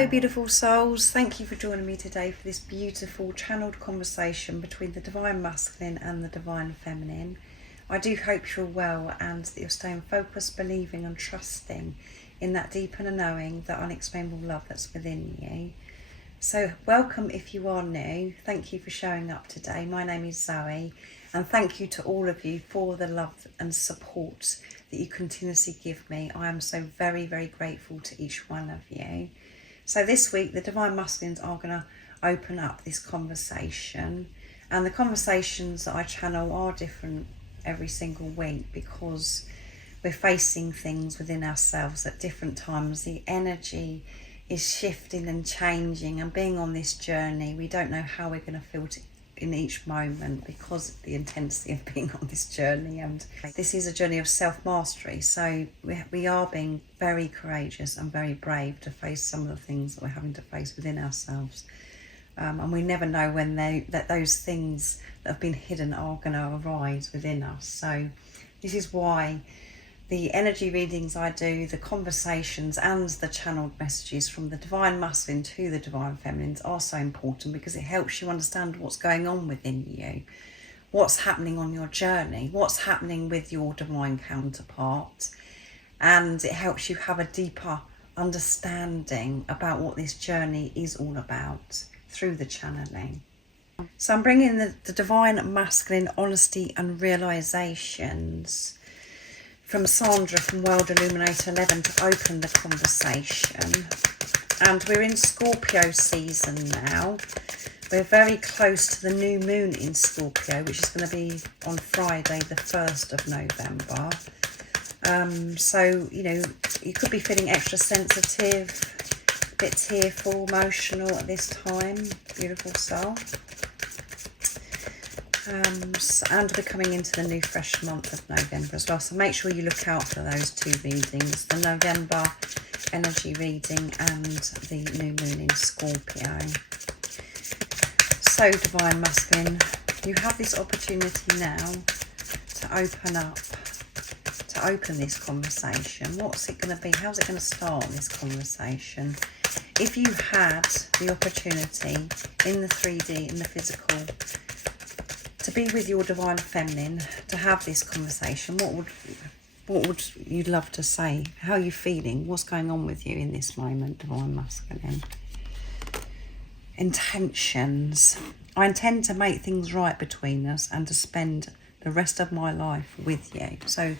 Hello beautiful souls, thank you for joining me today for this beautiful channeled conversation between the Divine Masculine and the Divine Feminine. I do hope you're well and that you're staying focused, believing and trusting in that deep inner knowing, that unexplainable love that's within you. So welcome if you are new, thank you for showing up today. My name is Zoe and thank you to all of you for the love and support that you continuously give me. I am so very, very grateful to each one of you. So this week, the Divine Masculines are going to open up this conversation. And the conversations that I channel are different every single week because we're facing things within ourselves at different times. The energy is shifting and changing, and being on this journey, we don't know how we're going to feel in each moment because of the intensity of being on this journey. And this is a journey of self-mastery, so we are being very courageous and very brave to face some of the things that we're having to face within ourselves, and we never know when those things that have been hidden are going to arise within us. So this is why the energy readings I do, the conversations and the channeled messages from the Divine Masculine to the Divine Feminines are so important, because it helps you understand what's going on within you, what's happening on your journey, what's happening with your divine counterpart, and it helps you have a deeper understanding about what this journey is all about through the channeling. So I'm bringing the Divine Masculine Honesty and Realizations from Sandra from World Illuminator 11 to open the conversation. And we're in Scorpio season now. We're very close to the new moon in Scorpio, which is going to be on Friday the 1st of November. So, you know, you could be feeling extra sensitive, a bit tearful, emotional at this time, beautiful soul. And we're coming into the new fresh month of November as well, so make sure you look out for those two readings, the November energy reading and the new moon in Scorpio. So Divine Masculine, you have this opportunity now to open this conversation. What's it going to be? How's it going to start, this conversation? If you had the opportunity in the 3D, in the physical, to be with your Divine Feminine, to have this conversation, what would you love to say? How are you feeling? What's going on with you in this moment, Divine Masculine? Intentions. I intend to make things right between us and to spend the rest of my life with you. So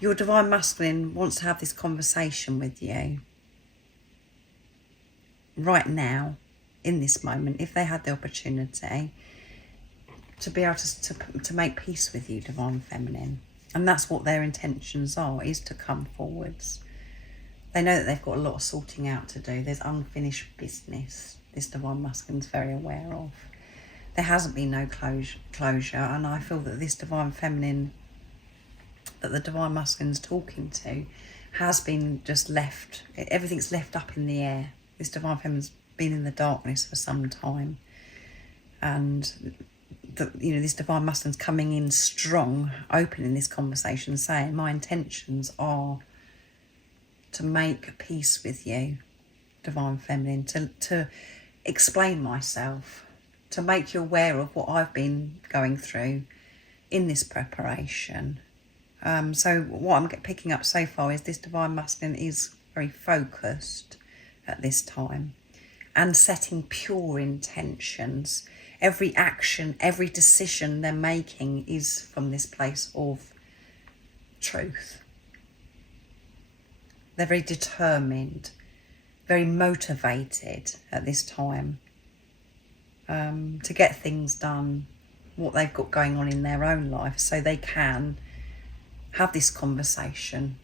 your Divine Masculine wants to have this conversation with you right now, in this moment, if they had the opportunity to be able to make peace with you, Divine Feminine. And that's what their intentions are, is to come forwards. They know that they've got a lot of sorting out to do. There's unfinished business this Divine Masculine is very aware of. There hasn't been no closure, and I feel that this Divine Feminine that the Divine Masculine's talking to has been just left. Everything's left up in the air. This Divine Feminine's been in the darkness for some time, and this Divine Masculine's coming in strong, opening this conversation, saying, my intentions are to make peace with you, Divine Feminine, to explain myself, to make you aware of what I've been going through in this preparation. So what I'm picking up so far is this Divine Masculine is very focused at this time and setting pure intentions. Every action, every decision they're making is from this place of truth. They're very determined, very motivated at this time to get things done, what they've got going on in their own life, so they can have this conversation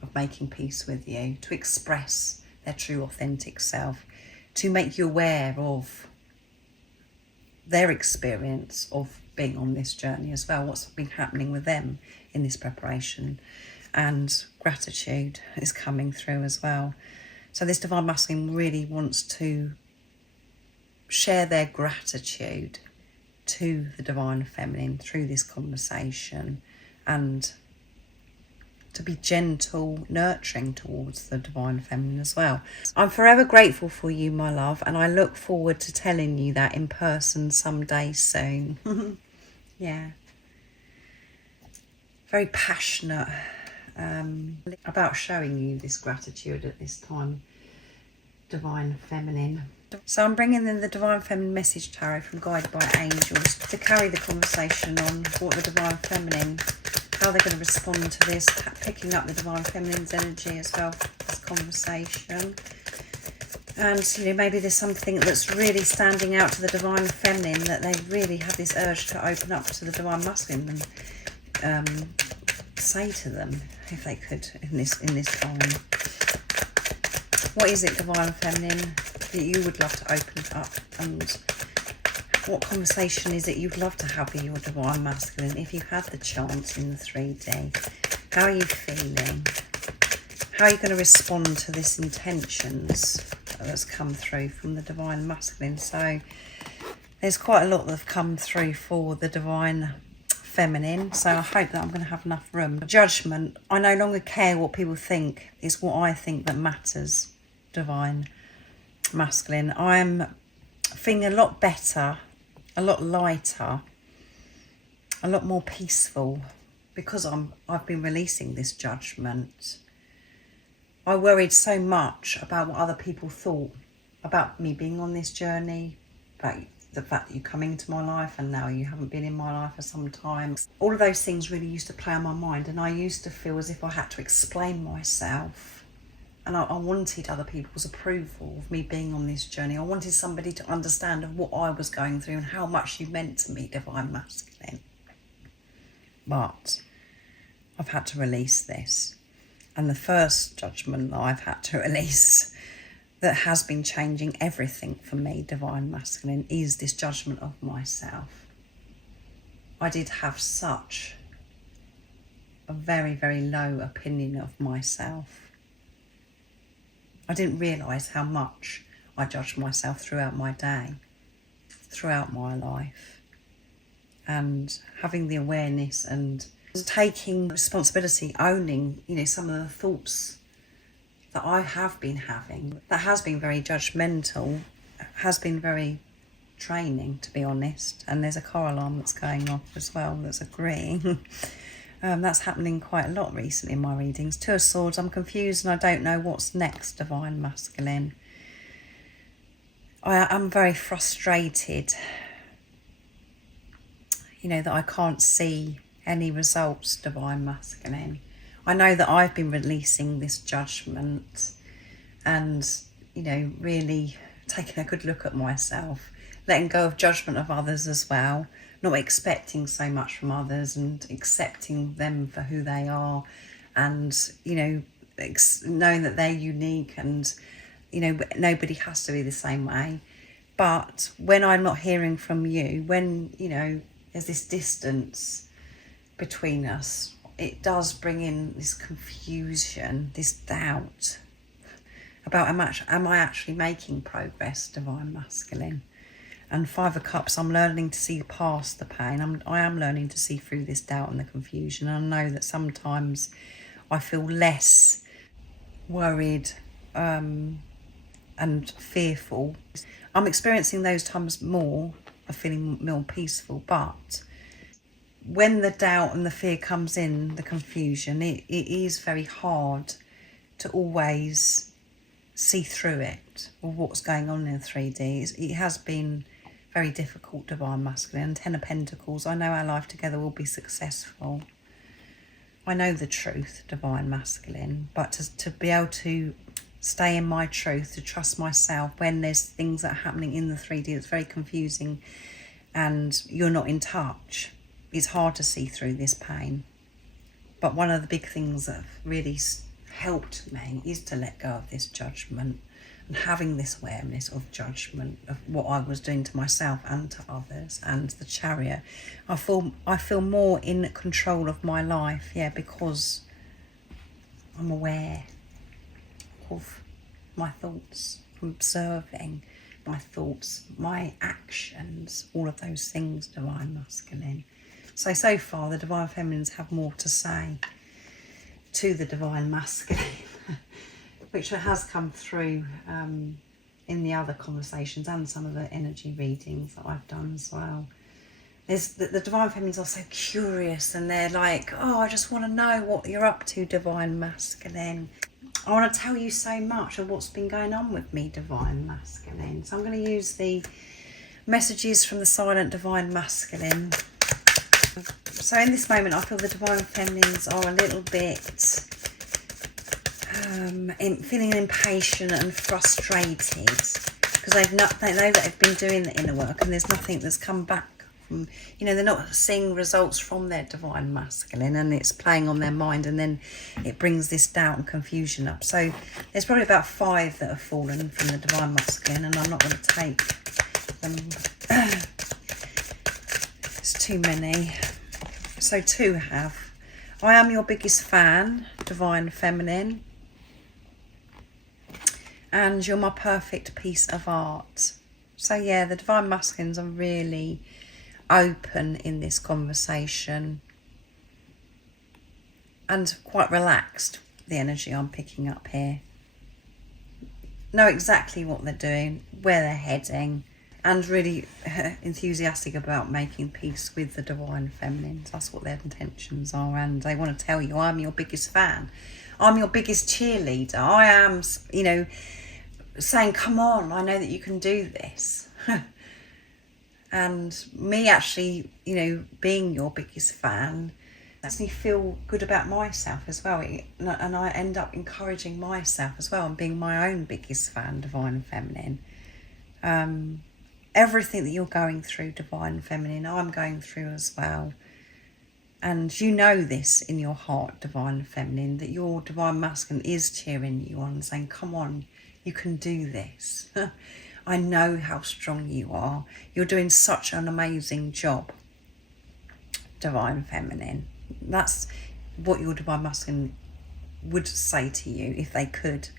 of making peace with you, to express their true authentic self, to make you aware of their experience of being on this journey as well, what's been happening with them in this preparation, and gratitude is coming through as well. So this Divine Masculine really wants to share their gratitude to the Divine Feminine through this conversation, and to be gentle, nurturing towards the divine feminine as well. I'm forever grateful for you, my love, and I look forward to telling you that in person someday soon. Yeah. Very passionate about showing you this gratitude at this time, divine feminine. So I'm bringing in the Divine Feminine Message Tarot from Guided by Angels to carry the conversation on what the Divine Feminine, how they're going to respond to this, picking up the Divine Feminine's energy as well for this conversation. And, you know, maybe there's something that's really standing out to the Divine Feminine, that they really have this urge to open up to the Divine Masculine and say to them, if they could, in this time. What is it, Divine Feminine, that you would love to open up, and what conversation is it you'd love to have with your Divine Masculine if you had the chance in the 3D? How are you feeling? How are you going to respond to this intentions that's come through from the Divine Masculine? So there's quite a lot that have come through for the Divine Feminine, so I hope that I'm going to have enough room. Judgment. I no longer care what people think. It's what I think that matters, Divine Masculine. I'm feeling a lot better, a lot lighter, a lot more peaceful, because I've been releasing this judgment. I worried so much about what other people thought about me being on this journey, about the fact that you come into my life and now you haven't been in my life for some time. All of those things really used to play on my mind, and I used to feel as if I had to explain myself, and I wanted other people's approval of me being on this journey. I wanted somebody to understand of what I was going through and how much you meant to me, Divine Masculine. But I've had to release this, and the first judgment that I've had to release that has been changing everything for me, Divine Masculine, is this judgment of myself. I did have such a very, very low opinion of myself. I didn't realise how much I judged myself throughout my day, throughout my life. And having the awareness and taking responsibility, owning, you know, some of the thoughts that I have been having, that has been very judgmental, has been very draining, to be honest. And there's a car alarm that's going off as well that's agreeing. That's happening quite a lot recently in my readings. Two of Swords. I'm confused and I don't know what's next, Divine Masculine. I'm very frustrated, you know, that I can't see any results, Divine Masculine. I know that I've been releasing this judgment and, you know, really taking a good look at myself, letting go of judgment of others as well, not expecting so much from others and accepting them for who they are, and, you know, knowing that they're unique and, you know, nobody has to be the same way. But when I'm not hearing from you, when, you know, there's this distance between us, it does bring in this confusion, this doubt about am I actually making progress, Divine Masculine? And Five of Cups, I'm learning to see past the pain. I am learning to see through this doubt and the confusion. And I know that sometimes I feel less worried and fearful. I'm experiencing those times more of feeling more peaceful, but when the doubt and the fear comes in, the confusion, it is very hard to always see through it, or what's going on in 3D. It has been very difficult, Divine Masculine. And Ten of Pentacles, I know our life together will be successful. I know the truth, Divine Masculine, but to be able to stay in my truth, to trust myself when there's things that are happening in the 3D that's very confusing and you're not in touch, it's hard to see through this pain. But one of the big things that really helped me is to let go of this judgment and having this awareness of judgment of what I was doing to myself and to others. And the Chariot, I feel more in control of my life, yeah, because I'm aware of my thoughts, I'm observing my thoughts, my actions, all of those things, Divine Masculine. So far the Divine Feminines have more to say to the divine masculine, which has come through in the other conversations and some of the energy readings that I've done as well. There's the divine feminines are so curious, and they're like, oh, I just want to know what you're up to, divine masculine. I want to tell you so much of what's been going on with me, divine masculine. So I'm going to use the messages from the silent divine masculine. So in this moment, I feel the divine feminines are a little bit feeling impatient and frustrated, because they know that they've been doing the inner work and there's nothing that's come back from, they're not seeing results from their divine masculine, and it's playing on their mind, and then it brings this doubt and confusion up. So there's probably about 5 that have fallen from the divine masculine, and I'm not going to take them. It's too many. So 2 have. I am your biggest fan, divine feminine, and you're my perfect piece of art. So yeah, the divine masculines are really open in this conversation and quite relaxed, the energy I'm picking up here. Know exactly what they're doing, where they're heading, and really enthusiastic about making peace with the divine feminines. That's what their intentions are, and they want to tell you, I'm your biggest fan, I'm your biggest cheerleader. I am, saying, come on, I know that you can do this. And me actually, being your biggest fan makes me feel good about myself as well. And I end up encouraging myself as well and being my own biggest fan, divine feminine. Everything that you're going through, divine feminine, I'm going through as well. And you know this in your heart, divine feminine, that your divine masculine is cheering you on, saying, come on, you can do this. I know how strong you are. You're doing such an amazing job, divine feminine. That's what your divine masculine would say to you if they could,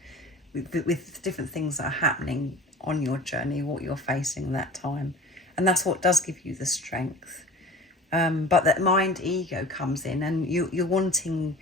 with different things that are happening on your journey, what you're facing that time. And that's what does give you the strength. But that mind ego comes in, and you're wanting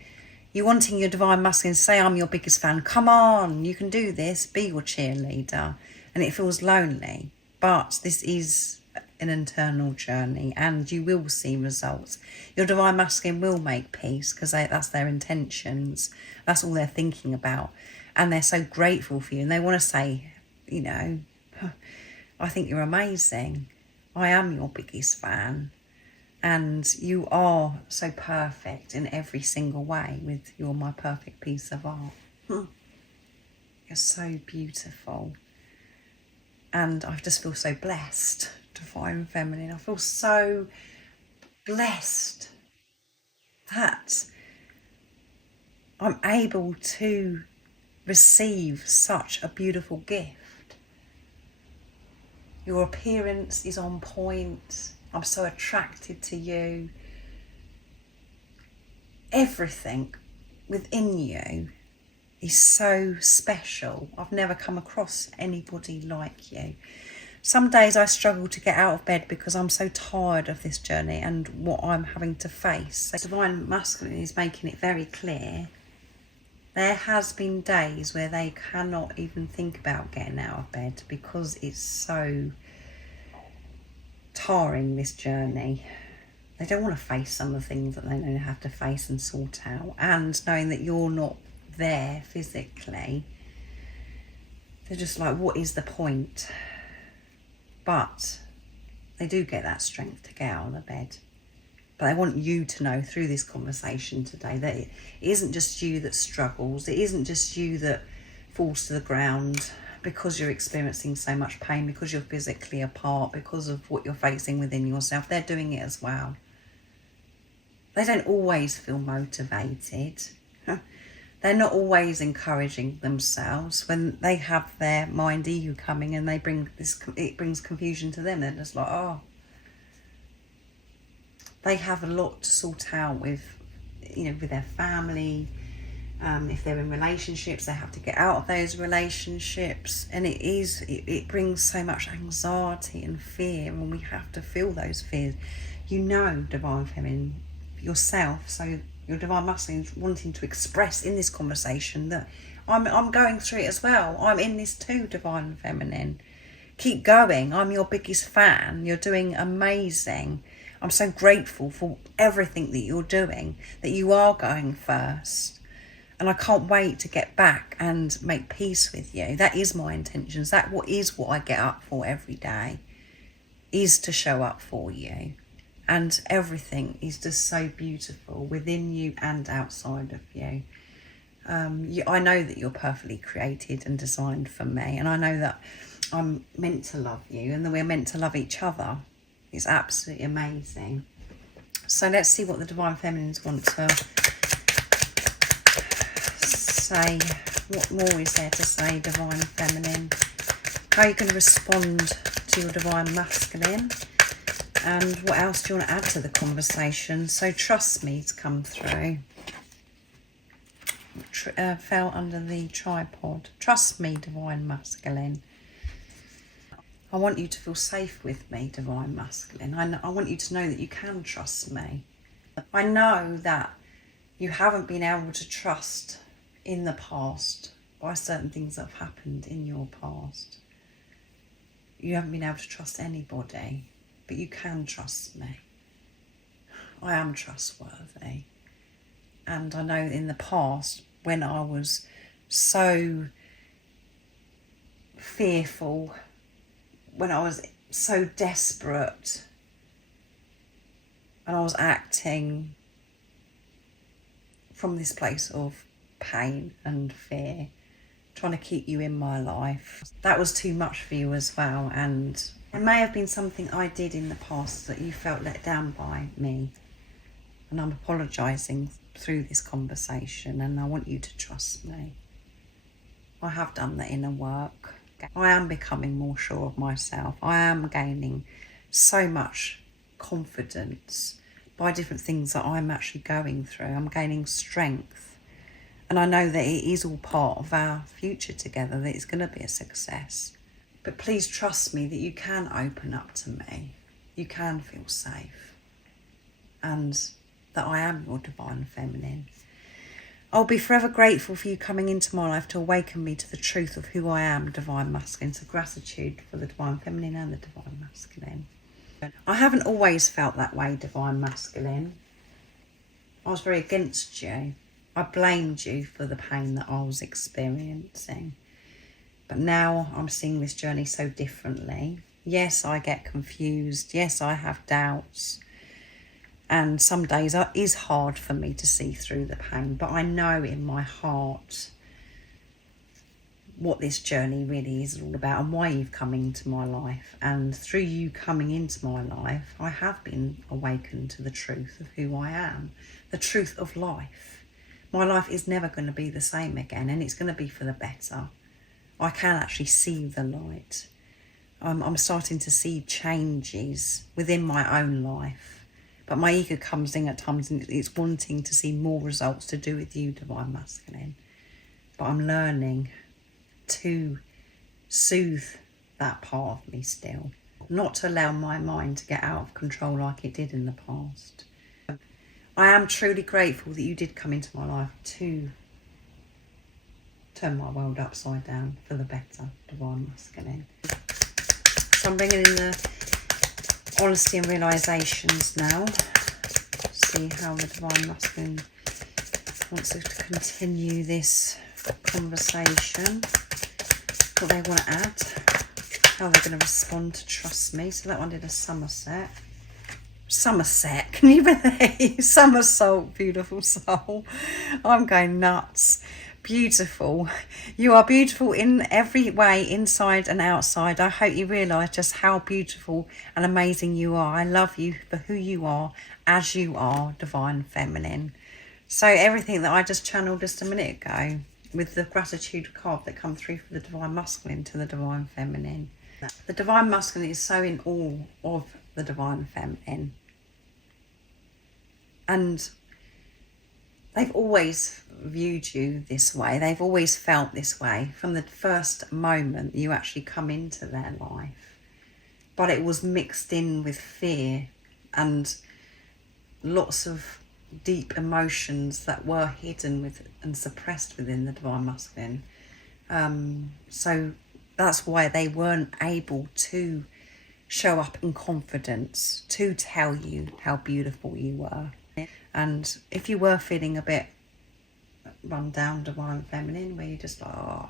your divine masculine to say, I'm your biggest fan. Come on, you can do this. Be your cheerleader. And it feels lonely, but this is an internal journey, and you will see results. Your divine masculine will make peace, because that's their intentions. That's all they're thinking about, and they're so grateful for you, and they want to say, I think you're amazing. I am your biggest fan, and you are so perfect in every single way. You're my perfect piece of art. You're so beautiful. And I just feel so blessed, divine feminine. I feel so blessed that I'm able to receive such a beautiful gift. Your appearance is on point. I'm so attracted to you. Everything within you is so special. I've never come across anybody like you. Some days I struggle to get out of bed because I'm so tired of this journey and what I'm having to face. So divine masculine is making it very clear. There has been days where they cannot even think about getting out of bed because it's so tiring, this journey. They don't want to face some of the things that they don't have to face and sort out, and knowing that you're not there physically, they're just like, what is the point? But they do get that strength to get out of the bed. But I want you to know through this conversation today that it isn't just you that struggles. It isn't just you that falls to the ground because you're experiencing so much pain, because you're physically apart, because of what you're facing within yourself. They're doing it as well. They don't always feel motivated. They're not always encouraging themselves. When they have their mind ego coming and it brings confusion to them. They're just like, oh. They have a lot to sort out with their family. If they're in relationships, they have to get out of those relationships. And it brings so much anxiety and fear, and we have to feel those fears. Divine feminine, yourself. So Your divine masculine is wanting to express in this conversation that I'm going through it as well. I'm in this too, divine feminine. Keep going. I'm your biggest fan. You're doing amazing. I'm so grateful for everything that you're doing, that you are going first. And I can't wait to get back and make peace with you. That is my intentions. That is what I get up for every day, is to show up for you. And everything is just so beautiful within you and outside of you. I know that you're perfectly created and designed for me. And I know that I'm meant to love you and that we're meant to love each other. It's absolutely amazing. So let's see what the divine feminines want to say. What more is there to say, divine feminine? How you can respond to your divine masculine, and what else do you want to add to the conversation? So trust me to come through. Fell under the tripod. Trust me, divine masculine. I want you to feel safe with me, divine masculine. I want you to know that you can trust me. I know that you haven't been able to trust in the past by certain things that have happened in your past. You haven't been able to trust anybody, but you can trust me. I am trustworthy. And I know in the past, when I was so fearful, when I was so desperate, and I was acting from this place of pain and fear, trying to keep you in my life, that was too much for you as well. And it may have been something I did in the past that you felt let down by me. And I'm apologising through this conversation, and I want you to trust me. I have done the inner work. I am becoming more sure of myself. I am gaining so much confidence by different things that I'm actually going through. I'm gaining strength. And I know that it is all part of our future together, that it's going to be a success. But please trust me that you can open up to me. You can feel safe. And that I am your divine feminine. I'll be forever grateful for you coming into my life to awaken me to the truth of who I am, divine masculine. So gratitude for the divine feminine and the divine masculine. I haven't always felt that way, divine masculine. I was very against you. I blamed you for the pain that I was experiencing. But now I'm seeing this journey so differently. Yes, I get confused. Yes, I have doubts. And some days it is hard for me to see through the pain. But I know in my heart what this journey really is all about and why you've come into my life. And through you coming into my life, I have been awakened to the truth of who I am. The truth of life. My life is never going to be the same again, and it's going to be for the better. I can actually see the light. I'm starting to see changes within my own life. But my ego comes in at times and it's wanting to see more results to do with you, divine masculine. But I'm learning to soothe that part of me still. Not to allow my mind to get out of control like it did in the past. I am truly grateful that you did come into my life to turn my world upside down for the better, divine masculine. So I'm bringing in the honesty and realizations now. See how the divine masculine wants to continue this conversation. What they want to add. How they're going to respond to trust me. So that one did a somerset. Somerset, can you believe? Somersault, beautiful soul. I'm going nuts. Beautiful. You are beautiful in every way, inside and outside. I hope you realise just how beautiful and amazing you are. I love you for who you are, as you are, divine feminine. So everything that I just channeled just a minute ago with the gratitude card that come through for the divine masculine to the divine feminine. The divine masculine is so in awe of the divine feminine. And they've always viewed you this way. They've always felt this way from the first moment you actually come into their life. But it was mixed in with fear and lots of deep emotions that were hidden with and suppressed within the divine masculine. So that's why they weren't able to show up in confidence to tell you how beautiful you were. And if you were feeling a bit run down, divine feminine, where you're just like, oh,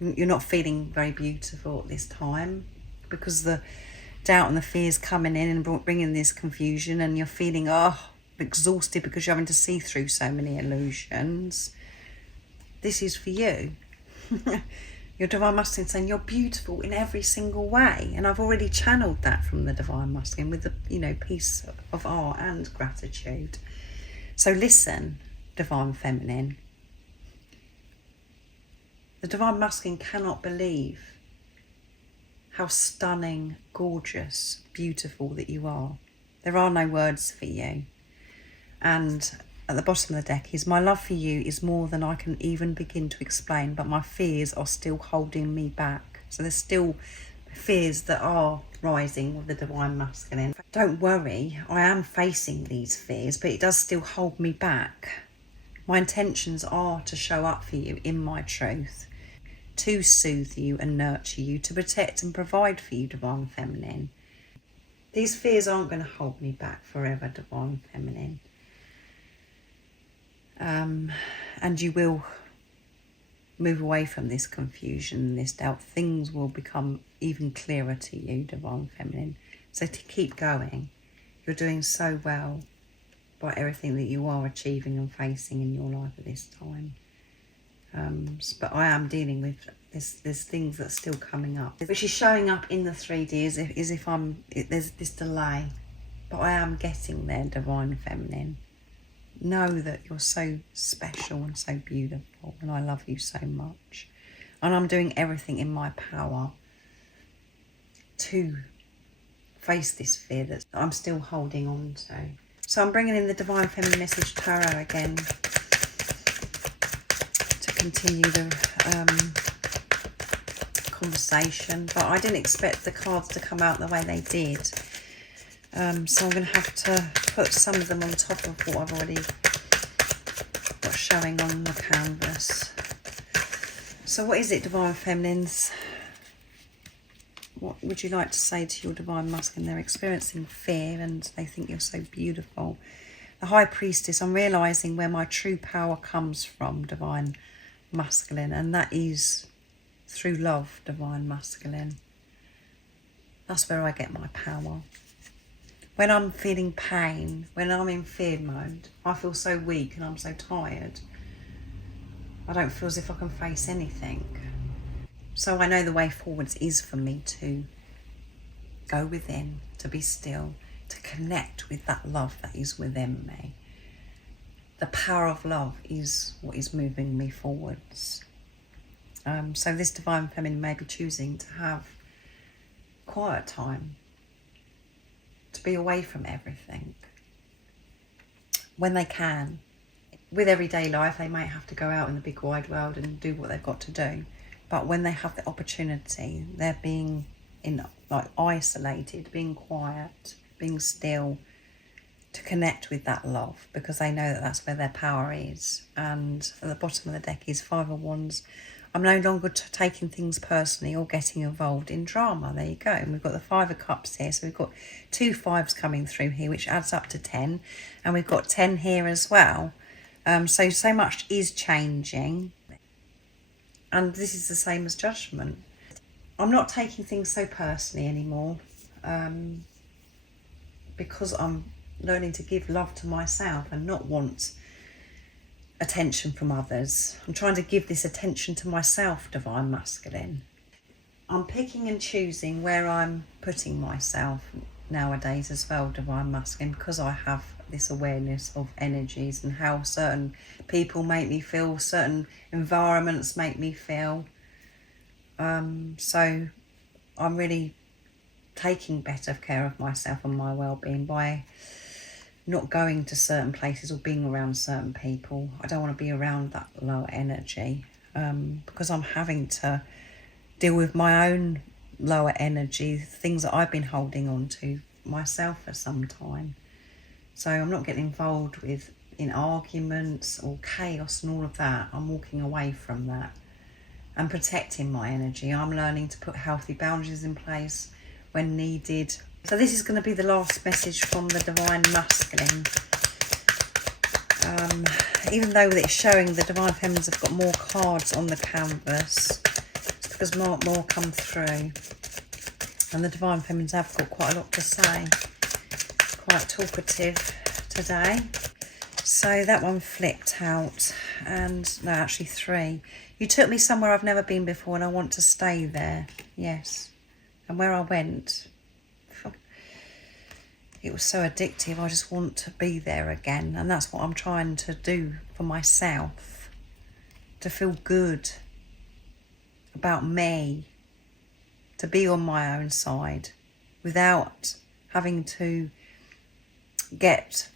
you're not feeling very beautiful at this time because the doubt and the fears coming in and bringing this confusion, and you're feeling exhausted because you're having to see through so many illusions, this is for you. Your divine masculine saying you're beautiful in every single way, and I've already channeled that from the divine masculine with the piece of art and gratitude. So listen, divine feminine. The divine masculine cannot believe how stunning, gorgeous, beautiful that you are. There are no words for you. And at the bottom of the deck is, my love for you is more than I can even begin to explain, but my fears are still holding me back. So there's still fears that are rising with the divine masculine. Don't worry, I am facing these fears, but it does still hold me back. My intentions are to show up for you in my truth, to soothe you and nurture you, to protect and provide for you, divine feminine. These fears aren't going to hold me back forever, divine feminine. And you will move away from this confusion and this doubt. Things will become even clearer to you, divine feminine. So to keep going. You're doing so well by everything that you are achieving and facing in your life at this time. But I am dealing with there's things that's still coming up, which is showing up in the 3D as if there's this delay, but I am getting there, divine feminine. Know that you're so special and so beautiful, and I love you so much, and I'm doing everything in my power to face this fear that I'm still holding on to. So I'm bringing in the divine feminine message tarot again to continue the conversation, but I didn't expect the cards to come out the way they did. So I'm going to have to put some of them on top of what I've already got showing on the canvas. So what is it, divine feminines? What would you like to say to your divine masculine? They're experiencing fear and they think you're so beautiful. The high priestess, I'm realising where my true power comes from, divine masculine, and that is through love, divine masculine. That's where I get my power. When I'm feeling pain, when I'm in fear mode, I feel so weak and I'm so tired. I don't feel as if I can face anything. So I know the way forwards is for me to go within, to be still, to connect with that love that is within me. The power of love is what is moving me forwards. So this divine feminine may be choosing to have quiet time, to be away from everything when they can. With everyday life, they might have to go out in the big wide world and do what they've got to do. But when they have the opportunity, they're being isolated, being quiet, being still, to connect with that love, because they know that that's where their power is. And at the bottom of the deck is Five of Wands. I'm no longer taking things personally or getting involved in drama. There you go. And we've got the Five of Cups here. So we've got 2 5s coming through here, which adds up to 10. And we've got 10 here as well. So much is changing. And this is the same as Judgment. I'm not taking things so personally anymore, because I'm learning to give love to myself and not want attention from others. I'm trying to give this attention to myself, divine masculine. I'm picking and choosing where I'm putting myself nowadays as well, divine masculine, because I have this awareness of energies and how certain people make me feel, certain environments make me feel. So I'm really taking better care of myself and my well-being by not going to certain places or being around certain people. I don't want to be around that lower energy, because I'm having to deal with my own lower energy, things that I've been holding on to myself for some time. So I'm not getting involved in arguments or chaos and all of that. I'm walking away from that and protecting my energy. I'm learning to put healthy boundaries in place when needed. So this is going to be the last message from the Divine Masculine. Even though it's showing the Divine Feminines have got more cards on the canvas, it's because more come through. And the Divine Feminines have got quite a lot to say. Quite talkative today. So that one flipped out, and no, actually 3. You took me somewhere I've never been before and I want to stay there. Yes. And where I went, it was so addictive. I just want to be there again. And that's what I'm trying to do for myself. To feel good about me. To be on my own side without having to get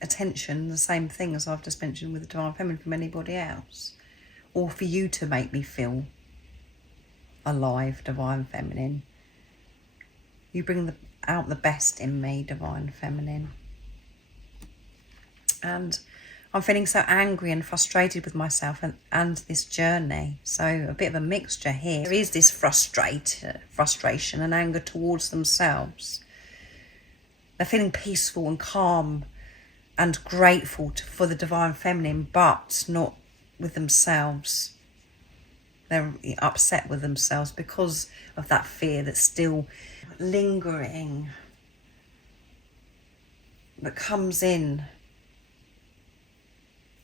attention, the same thing as I've just mentioned with the Divine Feminine, from anybody else, or for you to make me feel alive, Divine Feminine. You bring out the best in me, Divine Feminine. And I'm feeling so angry and frustrated with myself and this journey. So a bit of a mixture here. There is this frustration and anger towards themselves. They're feeling peaceful and calm and grateful for the Divine Feminine, but not with themselves. They're upset with themselves because of that fear that's still lingering, that comes in.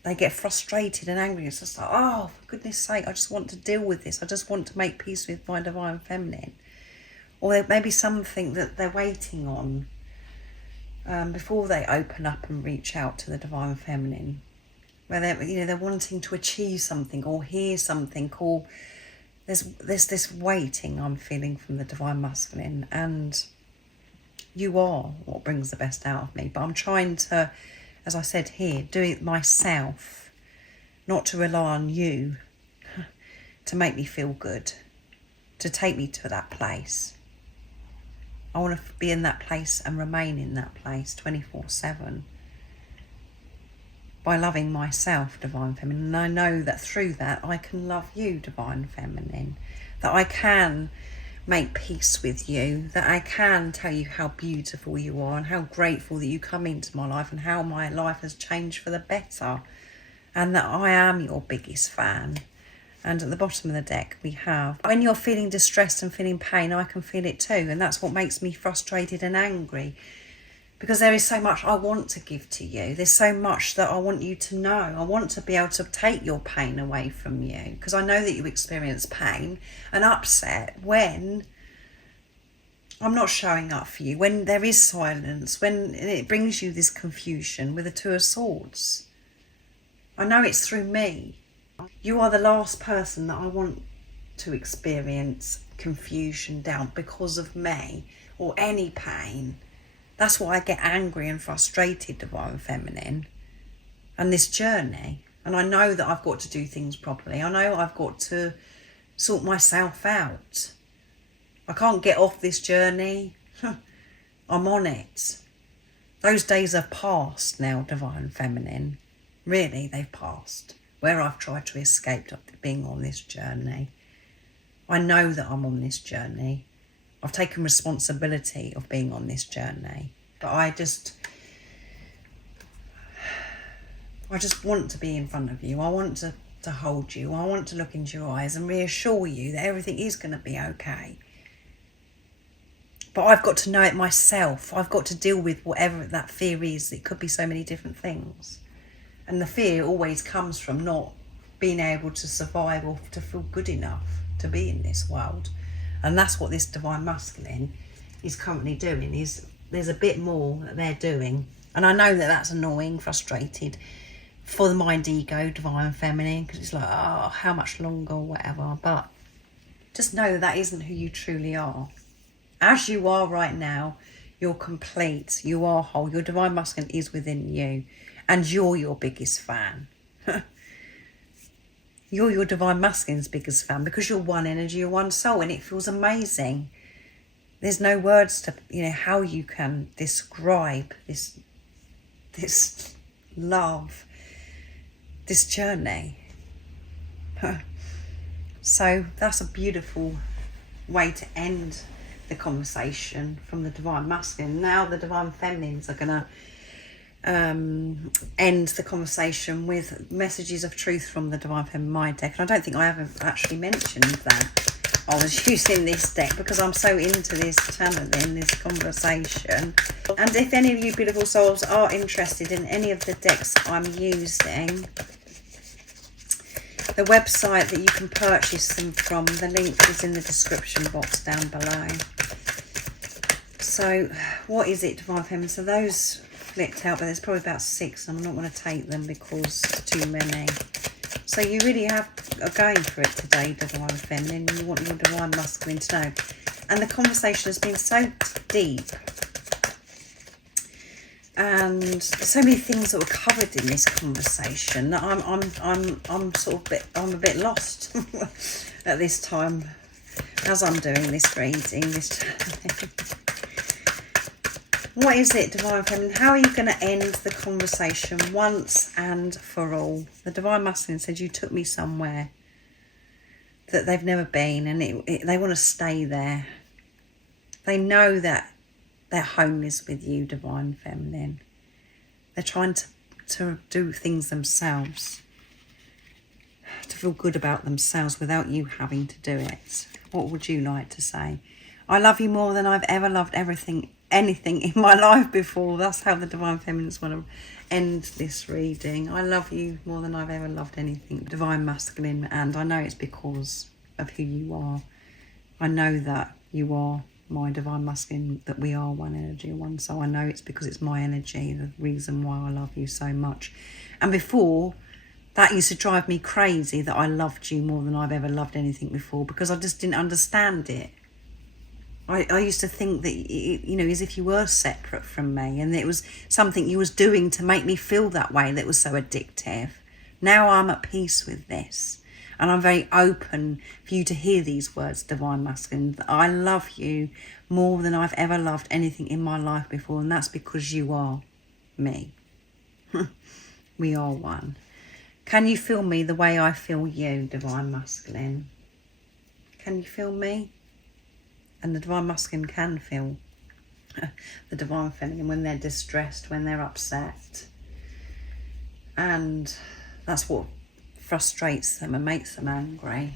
They get frustrated and angry. It's just like, oh, for goodness sake, I just want to deal with this. I just want to make peace with my Divine Feminine. Or there may be something that they're waiting on before they open up and reach out to the Divine Feminine, where they're wanting to achieve something or hear something, or there's this waiting I'm feeling from the Divine Masculine. And you are what brings the best out of me, but I'm trying to, as I said here, do it myself, not to rely on you to make me feel good, to take me to that place. I want to be in that place and remain in that place 24/7 by loving myself, Divine Feminine. And I know that through that I can love you, Divine Feminine, that I can make peace with you, that I can tell you how beautiful you are and how grateful that you come into my life and how my life has changed for the better, and that I am your biggest fan. And at the bottom of the deck we have, when you're feeling distressed and feeling pain, I can feel it too. And that's what makes me frustrated and angry, because there is so much I want to give to you. There's so much that I want you to know. I want to be able to take your pain away from you, because I know that you experience pain and upset when I'm not showing up for you, when there is silence, when it brings you this confusion with the 2 of Swords. I know it's through me. You are the last person that I want to experience confusion, doubt because of me or any pain. That's why I get angry and frustrated, Divine Feminine, and this journey. And I know that I've got to do things properly. I know I've got to sort myself out. I can't get off this journey. I'm on it. Those days have passed now, Divine Feminine. Really, they've passed. Where I've tried to escape being on this journey. I know that I'm on this journey. I've taken responsibility of being on this journey. But I just want to be in front of you. I want to hold you. I want to look into your eyes and reassure you that everything is going to be okay. But I've got to know it myself. I've got to deal with whatever that fear is. It could be so many different things. And the fear always comes from not being able to survive or to feel good enough to be in this world. And that's what this Divine Masculine is currently doing. There's a bit more that they're doing. And I know that that's annoying, frustrated for the mind ego, Divine Feminine, because it's like, oh, how much longer or whatever. But just know that isn't who you truly are. As you are right now, you're complete, you are whole. Your Divine Masculine is within you. And you're your biggest fan. You're your Divine Masculine's biggest fan, because you're one energy, you're one soul, and it feels amazing. There's no words to, how you can describe this love, this journey. So that's a beautiful way to end the conversation from the Divine Masculine. Now the Divine Feminines are going to end the conversation with messages of truth from the Divine Feminine Mind deck. And I don't think I ever actually mentioned that I was using this deck, because I'm so into this channeling, this conversation. And if any of you beautiful souls are interested in any of the decks I'm using, the website that you can purchase them from, the link is in the description box down below. So what is it, Divine Feminine? So those flipped out, but there's probably about 6, and I'm not going to take them because it's too many. So you really are going for it today, Divine Feminine, and you want your Divine Masculine to know. And the conversation has been so deep, and so many things that were covered in this conversation that I'm a bit lost at this time as I'm doing this reading, this channeling. What is it, Divine Feminine? How are you going to end the conversation once and for all? The Divine Masculine said you took me somewhere that they've never been, and they want to stay there. They know that their home is with you, Divine Feminine. They're trying to do things themselves, to feel good about themselves without you having to do it. What would you like to say? I love you more than I've ever loved anything in my life before. That's how the Divine Feminines want to end this reading. I love you more than I've ever loved anything, Divine Masculine, and I know it's because of who you are. I know that you are my Divine Masculine, that we are one energy, one. So I know it's because it's my energy, the reason why I love you so much. And before, that used to drive me crazy, that I loved you more than I've ever loved anything before, because I just didn't understand it. I used to think that, as if you were separate from me, and it was something you was doing to make me feel that way that was so addictive. Now I'm at peace with this, and I'm very open for you to hear these words, Divine Masculine. I love you more than I've ever loved anything in my life before, and that's because you are me. We are one. Can you feel me the way I feel you, Divine Masculine? Can you feel me? And the Divine Masculine can feel the Divine Feminine when they're distressed, when they're upset. And that's what frustrates them and makes them angry.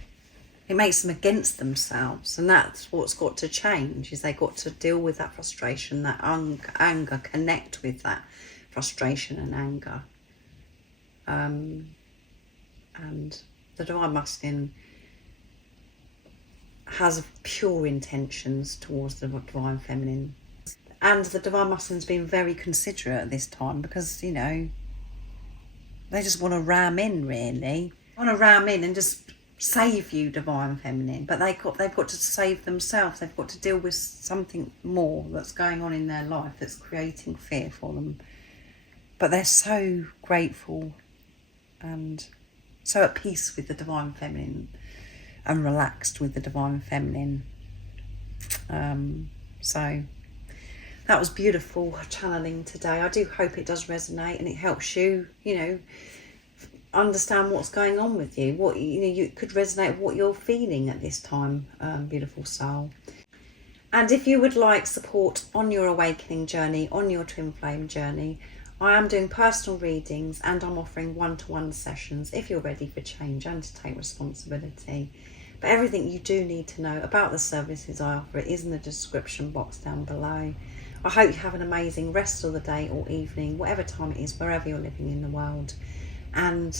It makes them against themselves. And that's what's got to change, is they've got to deal with that frustration, that anger, connect with that frustration and anger. And the Divine Masculine has pure intentions towards the Divine Feminine. And the Divine Masculine's been very considerate at this time, because, they just want to ram in, really. Want to ram in and just save you, Divine Feminine. But they've got to save themselves. They've got to deal with something more that's going on in their life that's creating fear for them. But they're so grateful and so at peace with the Divine Feminine, and relaxed with the Divine Feminine. So that was beautiful channeling today. I do hope it does resonate and it helps you, understand what's going on with you. What you could resonate with what you're feeling at this time, beautiful soul. And if you would like support on your awakening journey, on your twin flame journey, I am doing personal readings, and I'm offering one-to-one sessions if you're ready for change and to take responsibility. But everything you do need to know about the services I offer is in the description box down below. I hope you have an amazing rest of the day or evening, whatever time it is, wherever you're living in the world. And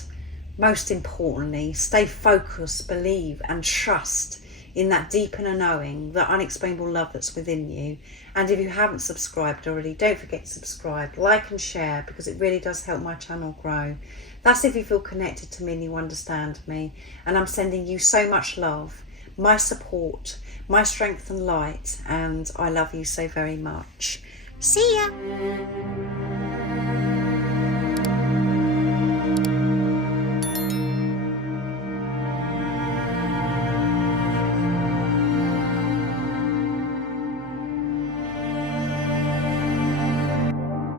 most importantly, stay focused, believe and trust in that deep inner knowing, that unexplainable love that's within you. And if you haven't subscribed already, don't forget to subscribe, like and share, because it really does help my channel grow. That's if you feel connected to me and you understand me. And I'm sending you so much love, my support, my strength and light, and I love you so very much. See ya!